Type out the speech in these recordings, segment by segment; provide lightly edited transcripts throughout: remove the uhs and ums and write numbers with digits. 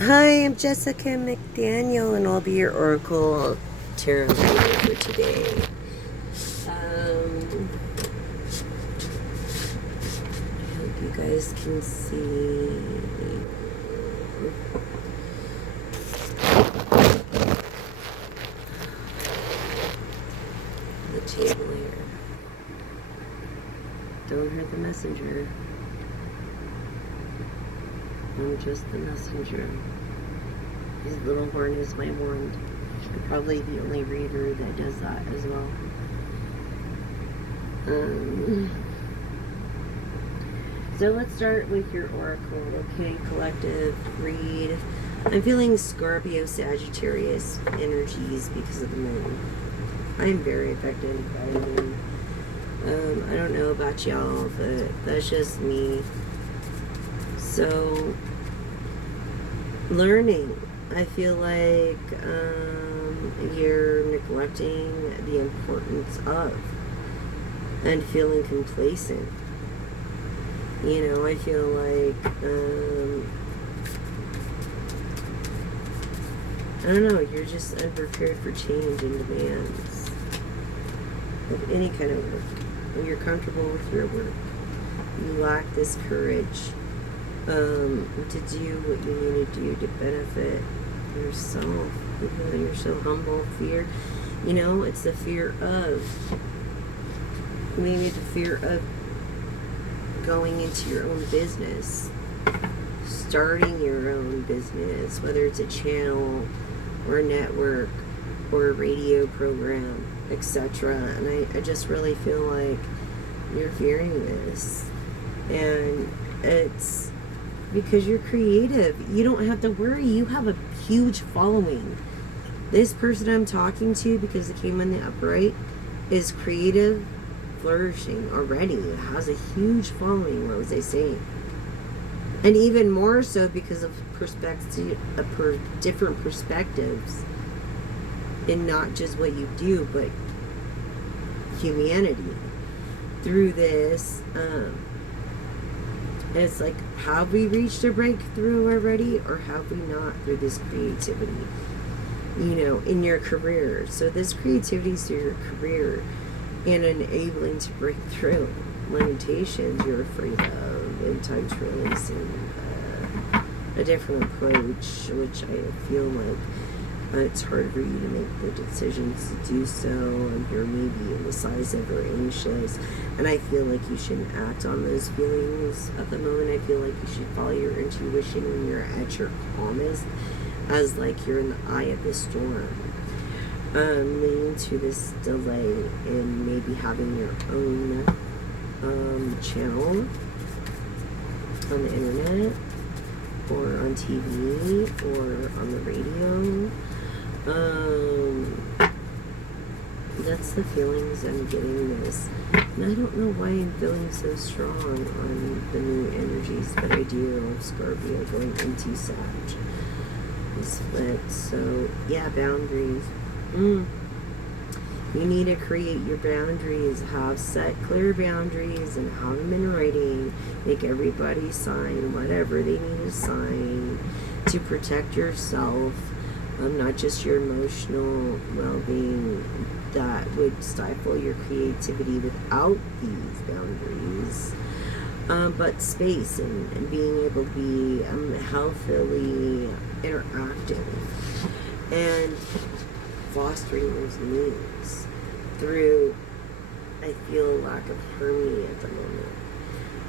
Hi, I'm Jessica McDaniel, and I'll be your Oracle Tarot reader for today. I hope you guys can see the table here. Don't hurt the messenger. I'm just the messenger. His little horn is my wand. I'm probably the only reader that does that as well. So let's start with your oracle, okay? Collective read. I'm feeling Scorpio Sagittarius energies because of the moon. I'm very affected by the moon. I don't know about y'all, but that's just me. So, learning. I feel like you're neglecting the importance of and feeling complacent. You know, I feel like, I don't know, you're just unprepared for change and demands of any kind of work. And you're comfortable with your work. You lack this courage to do what you need to do to benefit yourself. Because you're so humble, fear. You know, it's the fear of, maybe the fear of going into your own business, starting your own business, whether it's a channel or a network or a radio program, etc. And I just really feel like you're fearing this. And it's because you're creative. You don't have to worry. You have a huge following. This person I'm talking to, because it came in the upright, is creative, flourishing already. It has a huge following, what was I saying? And even more so because of different perspectives, and not just what you do, but humanity through this. And it's like, have we reached a breakthrough already, or have we not, through this creativity, you know, in your career? So this creativity is through your career and enabling to break through limitations you're afraid of, and time to releasing a different approach, which I feel like it's hard for you to make the decisions to do so, and you're maybe indecisive or anxious, and I feel like you shouldn't act on those feelings at the moment. I feel like you should follow your intuition when you're at your calmest, as like you're in the eye of the storm. Leading to this delay in maybe having your own channel on the internet, or on TV, or on the radio. That's the feelings I'm getting this. And I don't know why I'm feeling so strong on the new energies, but I do. Scorpio going into Sag. Split. So, yeah, boundaries. You need to create your boundaries, have set clear boundaries, and have them in writing. Make everybody sign whatever they need to sign to protect yourself, not just your emotional well-being that would stifle your creativity without these boundaries. But space and being able to be healthily interacting and fostering those needs through, I feel, a lack of harmony at the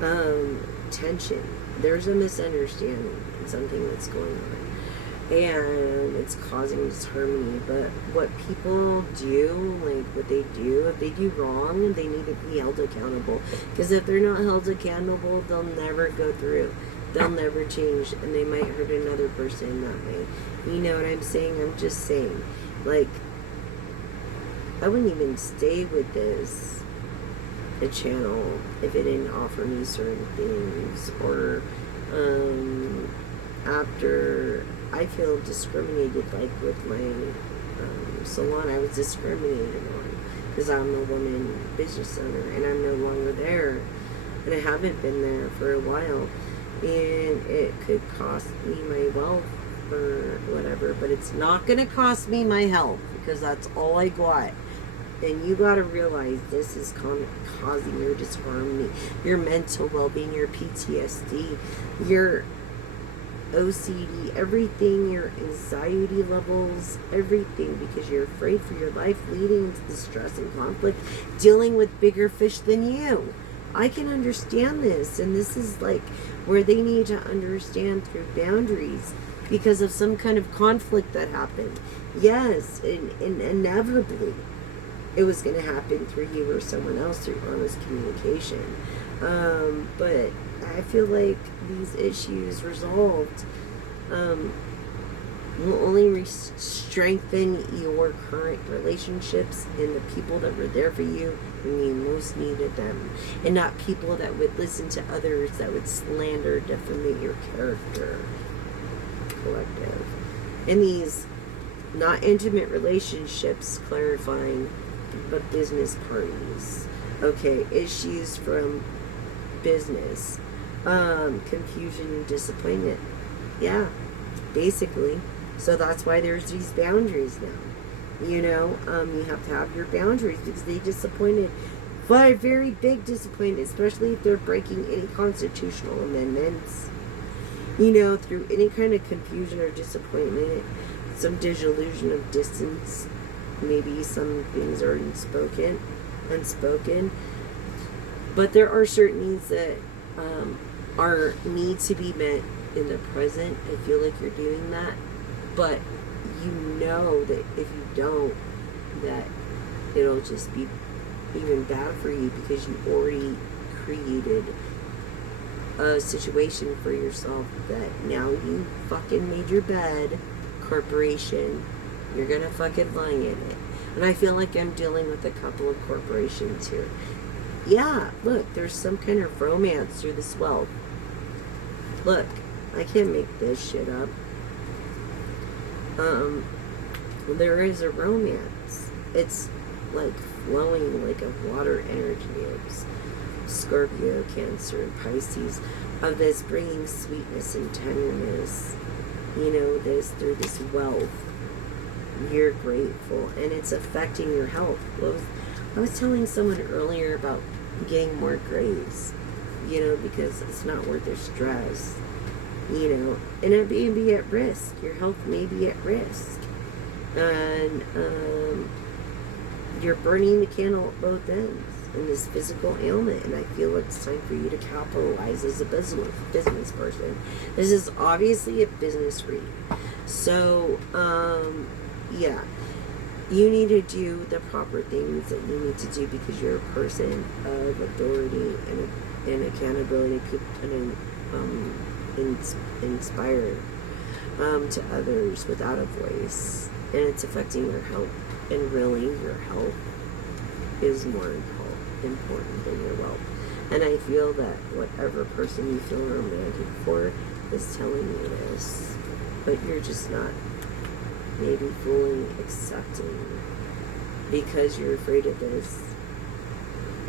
moment. Tension. There's a misunderstanding in something that's going on, and it's causing disharmony. But what people do, like what they do, if they do wrong, they need to be held accountable. Because if they're not held accountable, they'll never go through. They'll never change, and they might hurt another person that way. You know what I'm saying? I'm just saying. Like, I wouldn't even stay with this a channel if it didn't offer me certain things, or after I feel discriminated, like with my salon, I was discriminated on because I'm a woman business owner, and I'm no longer there, and I haven't been there for a while, and it could cost me my wealth or whatever, but it's not going to cost me my health because that's all I got. And you got to realize this is causing your disharmony, your mental well-being, your PTSD, your OCD, everything, your anxiety levels, everything, because you're afraid for your life, leading to the stress and conflict, dealing with bigger fish than you. I can understand this, and this is like where they need to understand through boundaries because of some kind of conflict that happened. Yes, and inevitably it was going to happen through you or someone else through honest communication. But I feel like these issues resolved will only strengthen your current relationships and the people that were there for you when you most needed them, and not people that would listen to others that would slander, defamate your character. Collective. In these not intimate relationships, clarifying, but business parties. Okay, issues from business, confusion and disappointment. Yeah, basically. So that's why there's these boundaries now. You know, you have to have your boundaries because they disappointed. But very big disappointment, especially if they're breaking any constitutional amendments. You know, through any kind of confusion or disappointment, some disillusion of distance. Maybe some things are unspoken. But there are certain needs that need to be met in the present. I feel like you're doing that. But you know that if you don't, that it'll just be even bad for you because you already created a situation for yourself that now you fucking made your bed, corporation, you're gonna fucking lie in it. And I feel like I'm dealing with a couple of corporations here. Yeah, look, there's some kind of romance through this wealth. Look, I can't make this shit up. There is a romance. It's like flowing like a water energy. It's Scorpio, Cancer, and Pisces, of this bringing sweetness and tenderness. You know, this through this wealth. You're grateful, and it's affecting your health. I was telling someone earlier about getting more grace, you know, because it's not worth their stress, you know, and it may be at risk. Your health may be at risk, and you're burning the candle at both ends in this physical ailment, and I feel it's time for you to capitalize as a business person. This is obviously a business read, so yeah, you need to do the proper things that you need to do because you're a person of authority and accountability, and inspire to others without a voice, and it's affecting your health. And really, your health is more important than your wealth. And I feel that whatever person you feel romantic for is telling you this, but you're just not maybe fully accepting because you're afraid of this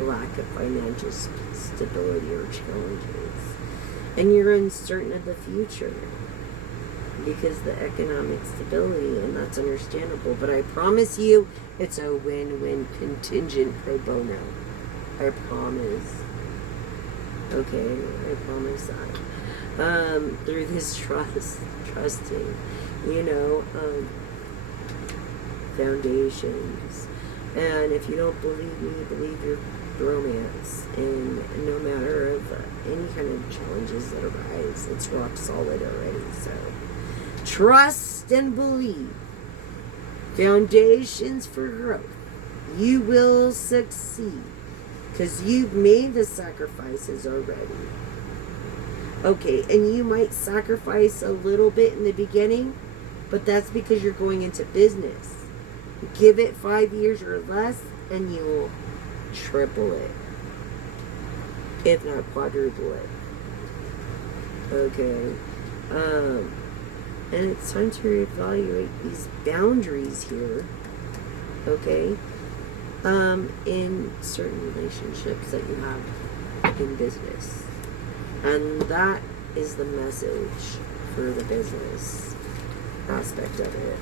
lack of financial stability or challenges, and you're uncertain of the future because the economic stability, and that's understandable, but I promise you it's a win-win contingent pro bono. I promise. Okay, I promise that. Through this trusting, you know, foundations. And if you don't believe me, believe your romance. And no matter of any kind of challenges that arise, it's rock solid already. So trust and believe. Foundations for growth. You will succeed because you've made the sacrifices already. Okay, and you might sacrifice a little bit in the beginning, but that's because you're going into business. Give it 5 years or less, and you'll triple it, if not quadruple it. Okay, and it's time to evaluate these boundaries here. Okay, in certain relationships that you have in business. And that is the message for the business. aspect of it,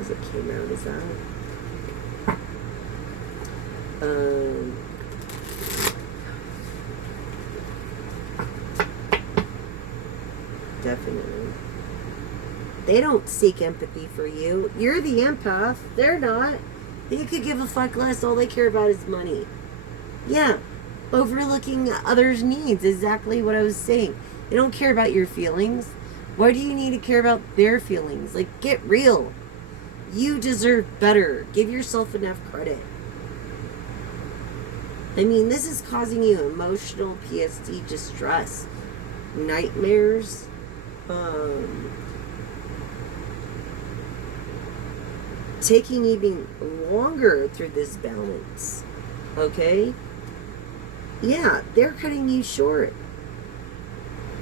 as it came out as that. Definitely. They don't seek empathy for you. You're the empath. They're not. They could give a fuck less. All they care about is money. Yeah. Overlooking others' needs. Exactly what I was saying. They don't care about your feelings. Why do you need to care about their feelings? Like, get real. You deserve better. Give yourself enough credit. I mean, this is causing you emotional PSD distress, nightmares, taking even longer through this balance. Okay? Yeah, they're cutting you short.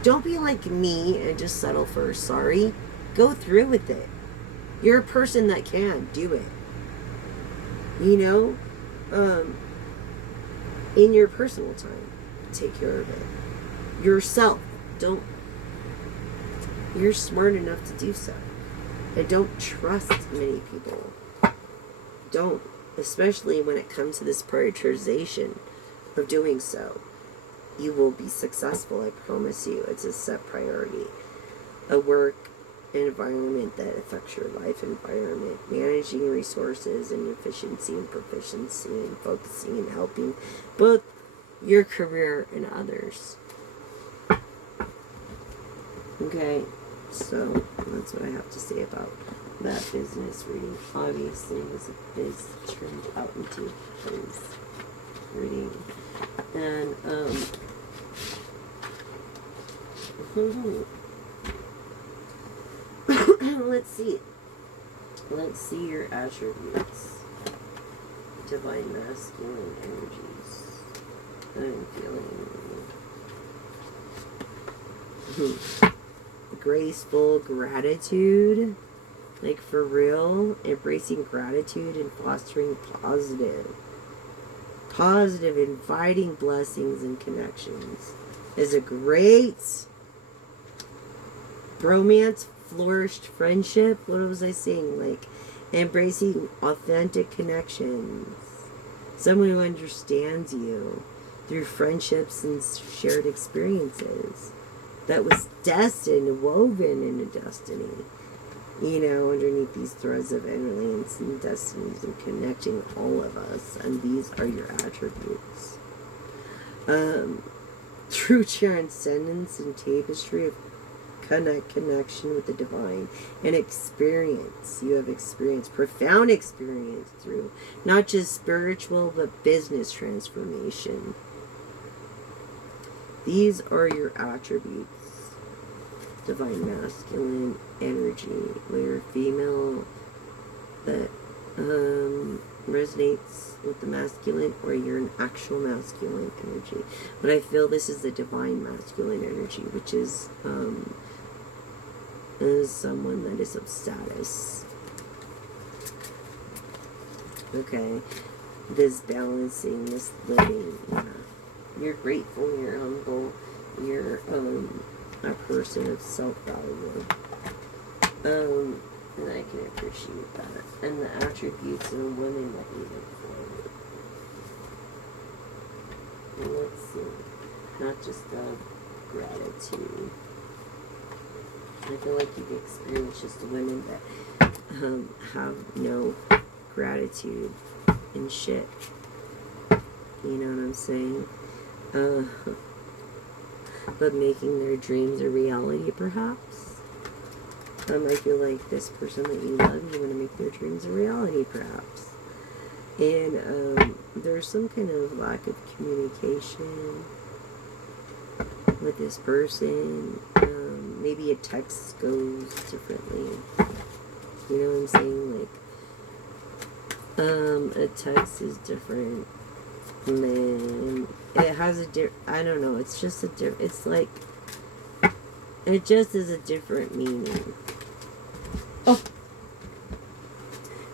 Don't be like me and just settle for a sorry. Go through with it. You're a person that can do it. You know? In your personal time, take care of it. Yourself. You're smart enough to do so. And don't trust many people. Don't. Especially when it comes to this prioritization of doing so. You will be successful, I promise you. It's a set priority. A work environment that affects your life environment. Managing resources and efficiency and proficiency and focusing and helping both your career and others. Okay, so that's what I have to say about that business reading. Obviously, it was a biz turned out into biz reading. And, let's see. Let's see your attributes. Divine masculine energies. I'm feeling graceful gratitude. Like, for real. Embracing gratitude and fostering positive, inviting blessings and connections is a great romance, flourished friendship. What was I saying? Like, embracing authentic connections. Someone who understands you through friendships and shared experiences. That was destined, woven into destiny. You know, underneath these threads of aliens and destinies and connecting all of us. And these are your attributes. True transcendence and tapestry of connection with the divine and experience. You have experience, profound experience through not just spiritual but business transformation. These are your attributes. Divine masculine energy, where you're female that resonates with the masculine, or you're an actual masculine energy. But I feel this is the divine masculine energy, which is someone that is of status. Okay, this balancing, this living. Yeah. You're grateful, you're humble, you're a person of self-value. And I can appreciate that. And the attributes of the women that you look for. Let's see. Not just gratitude. I feel like you've experienced just women that have no gratitude and shit. You know what I'm saying? But making their dreams a reality, perhaps. I feel like this person that you love, you want to make their dreams a reality, perhaps. And there's some kind of lack of communication with this person. Maybe a text goes differently. You know what I'm saying? Like, a text is different. Man, it has a I don't know, it's just a it's like, it just is a different meaning. Oh,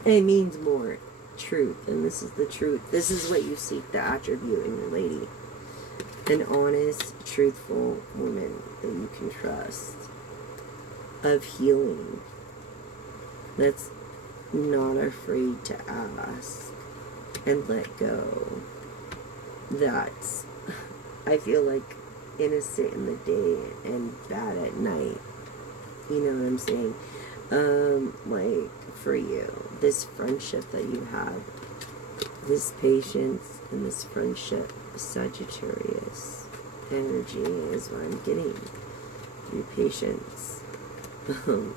it means more truth, and this is the truth. This is what you seek, the attribute in your lady. An honest, truthful woman that you can trust, of healing, that's not afraid to ask and let go. That's, I feel like, innocent in the day and bad at night. You know what I'm saying? Like, for you, this friendship that you have, this patience and this friendship, Sagittarius energy is what I'm getting. Your patience,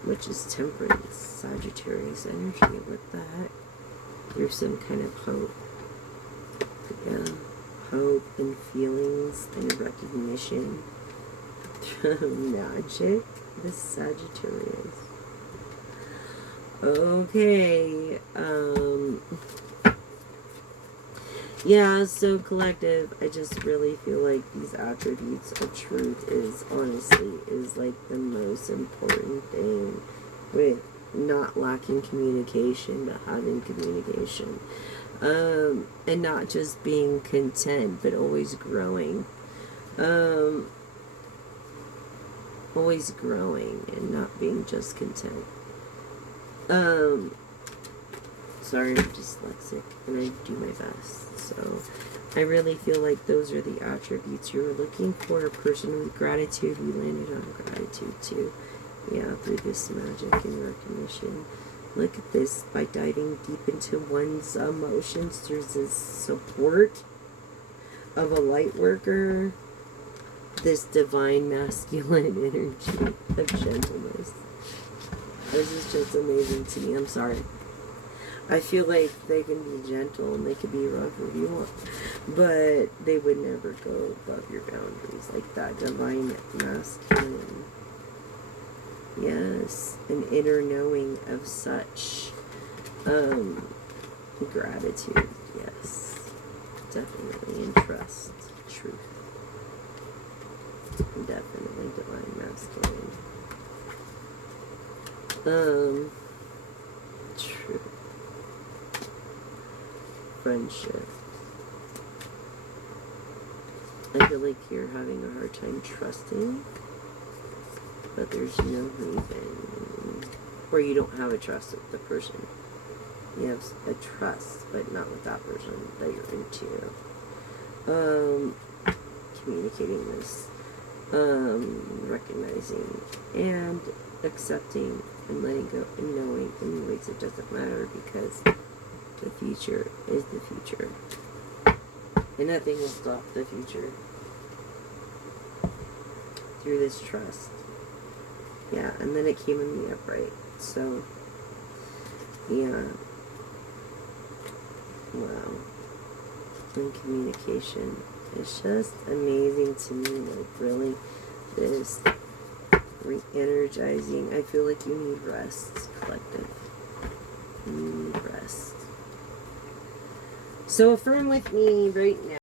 which is temperance, Sagittarius energy. What the heck? There's some kind of hope. Yeah. Hope and feelings and recognition. Magic. This Sagittarius. Okay. Yeah, so collective, I just really feel like these attributes of truth is honestly is like the most important thing with not lacking communication but having communication. And not just being content but always growing. Always growing and not being just content. Sorry, I'm dyslexic and I do my best. So I really feel like those are the attributes you were looking for. A person with gratitude. We landed on gratitude too. Yeah, through this magic and recognition. Look at this. By diving deep into one's emotions, there's this support of a light worker. This divine masculine energy of gentleness. This is just amazing to me. I'm sorry. I feel like they can be gentle and they can be rough if you want, but they would never go above your boundaries like that. Divine masculine. Yes, an inner knowing of such gratitude. Yes, definitely. And trust. Truth. Definitely divine masculine. Truth. Friendship. I feel like you're having a hard time trusting, but there's no reason. Or you don't have a trust with the person. You have a trust, but not with that person that you're into. Communicating this. Recognizing and accepting and letting go and knowing. Anyways, it doesn't matter because the future is the future. And nothing will stop the future. Through this trust. Yeah, and then it came in the upright. So, yeah. Wow. And communication. It's just amazing to me. Like, really, this re-energizing. I feel like you need rest, collective. You need rest. So affirm with me right now.